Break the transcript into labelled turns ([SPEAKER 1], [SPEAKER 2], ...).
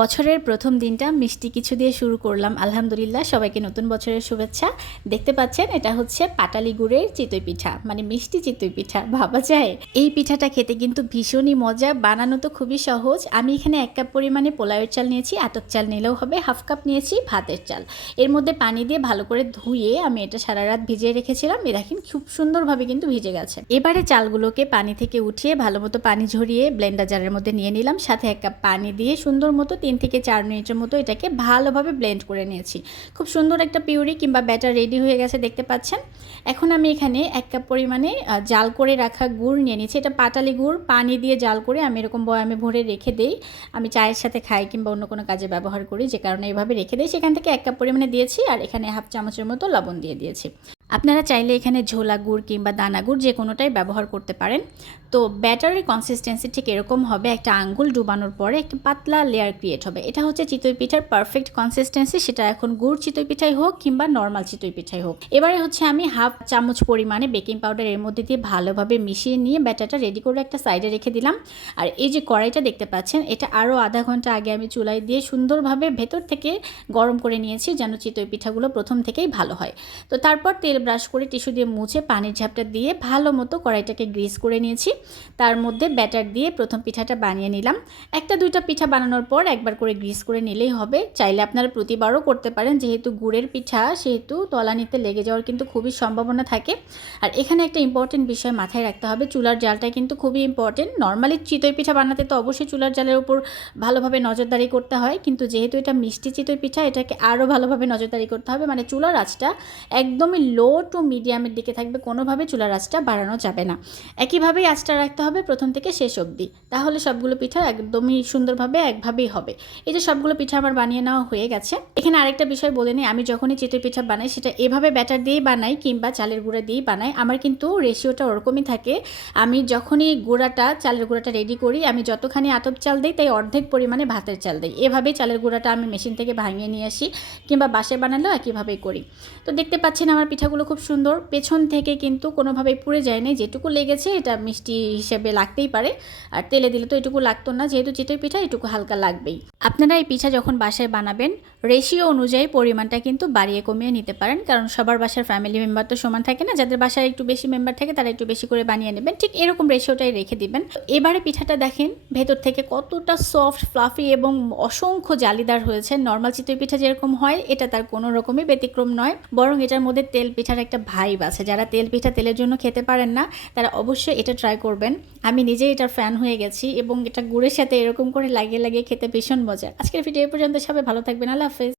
[SPEAKER 1] বছরের প্রথম দিনটা মিষ্টি কিছু দিয়ে শুরু করলাম। আলহামদুলিল্লাহ, সবাইকে নতুন বছরের শুভেচ্ছা। দেখতে পাচ্ছেন, এটা হচ্ছে পাটালি গুড়ের চিতই পিঠা মানে মিষ্টি চিতই পিঠা, ভাবা যায়। এই পিঠাটা খেতে কিন্তু ভীষণই মজা, বানানো তো খুবই সহজ। আমি এখানে এক কাপ পরিমাণে পোলাওয়ের চাল নিয়েছি আতক চাল নিলেও হবে, হাফ কাপ নিয়েছি ভাতের চাল। এর মধ্যে পানি দিয়ে ভালো করে ধুয়ে আমি এটা সারা রাত ভিজিয়ে রেখেছিলাম। এ দেখেন, খুব সুন্দরভাবে কিন্তু ভিজে গেছে। এবারে চালগুলোকে পানি থেকে উঠিয়ে ভালো মতো পানি ঝরিয়ে ব্লেন্ডার জারের মধ্যে নিয়ে নিলাম। সাথে এক কাপ পানি দিয়ে সুন্দর মতো তিন থেকে চার মিনিটের মতো এটাকে ভালোভাবে ব্লেন্ড করে নিয়েছি। খুব সুন্দর একটা পিউরি কিংবা ব্যাটার রেডি হয়ে গেছে দেখতে পাচ্ছেন। এখন আমি এখানে এক কাপ পরিমাণে জাল করে রাখা গুড় নিয়ে নিয়েছি। এটা পাটালি গুড়, পানি দিয়ে জাল করে আমি এরকম বয়ামে ভরে রেখে দেই। আমি চায়ের সাথে খাই কিংবা অন্য কোনো কাজে ব্যবহার করি, যে কারণে এভাবে রেখে দিই। সেখান থেকে এক কাপ পরিমাণে দিয়েছি আর এখানে হাফ চামচের মতো লবণ দিয়ে দিয়েছি। আপনারা চাইলে এখানে ঝোলা গুড় কিংবা দানা গুড় যে কোনোটাই ব্যবহার করতে পারেন। তো ব্যাটারের কনসিস্টেন্সি ঠিক এরকম হবে, একটা আঙ্গুল ডুবানোর পরে একটা পাতলা লেয়ার ক্রিয়েট হবে। এটা হচ্ছে চিতই পিঠার পারফেক্ট কনসিস্টেন্সি সেটা এখন গুড় চিতই পিঠাই হোক কিংবা নর্মাল চিতই পিঠাই হোক। এবারে হচ্ছে আমি হাফ চামচ পরিমাণে বেকিং পাউডার এর মধ্যে দিয়ে ভালোভাবে মিশিয়ে নিয়ে ব্যাটারটা রেডি করে একটা সাইডে রেখে দিলাম। আর এই যে কড়াইটা দেখতে পাচ্ছেন, এটা আরও আধা ঘণ্টা আগে আমি চুলায় দিয়ে সুন্দরভাবে ভেতর থেকে গরম করে নিয়েছি যেন চিতই পিঠাগুলো প্রথম থেকেই ভালো হয়। তো তারপর তেল ব্রাশ করে টিস্যু দিয়ে মুছে পানির ঝাপটা দিয়ে ভালো মতো কড়াইটাকে গ্রিস করে নিয়েছি। তার মধ্যে ব্যাটার দিয়ে প্রথম পিঠাটা বানিয়ে নিলাম। একটা, দুইটা পিঠা বানানোর পর একবার করে গ্রিস করে নিলেই হবে। চাইলে আপনারা প্রতিবারও করতে পারেন, যেহেতু গুড়ের পিঠা, সেহেতু তলানিতে লেগে যাওয়ার কিন্তু খুবই সম্ভাবনা থাকে। আর এখানে একটা ইম্পর্টেন্ট বিষয় মাথায় রাখতে হবে, চুলার জালটা কিন্তু খুবই ইম্পর্টেন্ট নর্মালি চিতই পিঠা বানাতে তো অবশ্যই চুলার জালের উপর ভালোভাবে নজরদারি করতে হয়, কিন্তু যেহেতু এটা মিষ্টি চিতই পিঠা, এটাকে আরও ভালোভাবে নজরদারি করতে হবে। মানে চুলার আঁচটা একদমই লো টু মিডিয়ামের দিকে থাকবে কোনোভাবে চুলার আঁচটা বাড়ানো যাবে না। একইভাবেই আঁচটা রাখতে হবে প্রথম থেকে শেষ অবধি। তাহলে সবগুলো পিঠা একদমই সুন্দরভাবে একভাবেই হবে। এই যে সবগুলো পিঠা আমার বানিয়ে নেওয়া হয়ে গেছে। এখানে আরেকটা বিষয় বলে নিই, আমি যখনই চিতই পিঠা বানাই, সেটা এভাবে ব্যাটার দিয়েই বানাই কিংবা চালের গুঁড়া দিয়েই বানাই। আমার কিন্তু রেশিওটা ওরকমই থাকে। আমি যখনই গুঁড়াটা, চালের গুঁড়াটা রেডি করি, আমি যতখানি আতপ চাল দিই, তাই অর্ধেক পরিমাণে ভাতের চাল দিই। এভাবেই চালের গুঁড়াটা আমি মেশিন থেকে ভাঙিয়ে নিয়ে আসি কিংবা বাসায় বানালেও একইভাবেই করি। তো দেখতে পাচ্ছেন আমার পিঠাগুলো খুব সুন্দর। পেছন থেকে কিন্তু কোনোভাবেই পুড়ে যায়নি। যেটুকু লেগেছে এটা মিষ্টি হিসেবে লাগতেই পারে। আর তেলে দিলে তো এটুকু লাগতো না। যেহেতু চিতই পিঠা, এটুকু হালকা লাগবেই। আপনারা এই পিঠা যখন বাসায় বানাবেন রেশিও অনুযায়ী পরিমাণটা কিন্তু বাড়িয়ে কমিয়ে নিতে পারেন। কারণ সবার বাসার ফ্যামিলি মেম্বার তো সমান থাকে না। যাদের বাসায় একটু বেশি মেম্বার থাকে, তারা একটু বেশি করে বানিয়ে নেবেন। ঠিক এরকম রেশিওটাই রেখে দিবেন। এবারে পিঠাটা দেখেন, ভেতর থেকে কতটা সফট ফ্লাফি এবং অসংখ্য জালিদার হয়েছে। নর্মাল চিতই পিঠা যেরকম হয়, এটা তার কোনো রকমই ব্যতিক্রম নয়। বরং এটার মধ্যে তেল পিঠার একটা ভাইব আছে। যারা তেল পিঠা তেলের জন্য খেতে পারেন না, তারা অবশ্যই এটা ট্রাই করবেন। আমি নিজেই এটার ফ্যান হয়ে গেছি এবং এটা গুড়ের সাথে এরকম করে লাগিয়ে লাগিয়ে খেতে ভীষণ মজা আজকের ভিডিও পর্যন্ত, সবাই ভালো থাকবেন। আল্লাহ হাফেজ।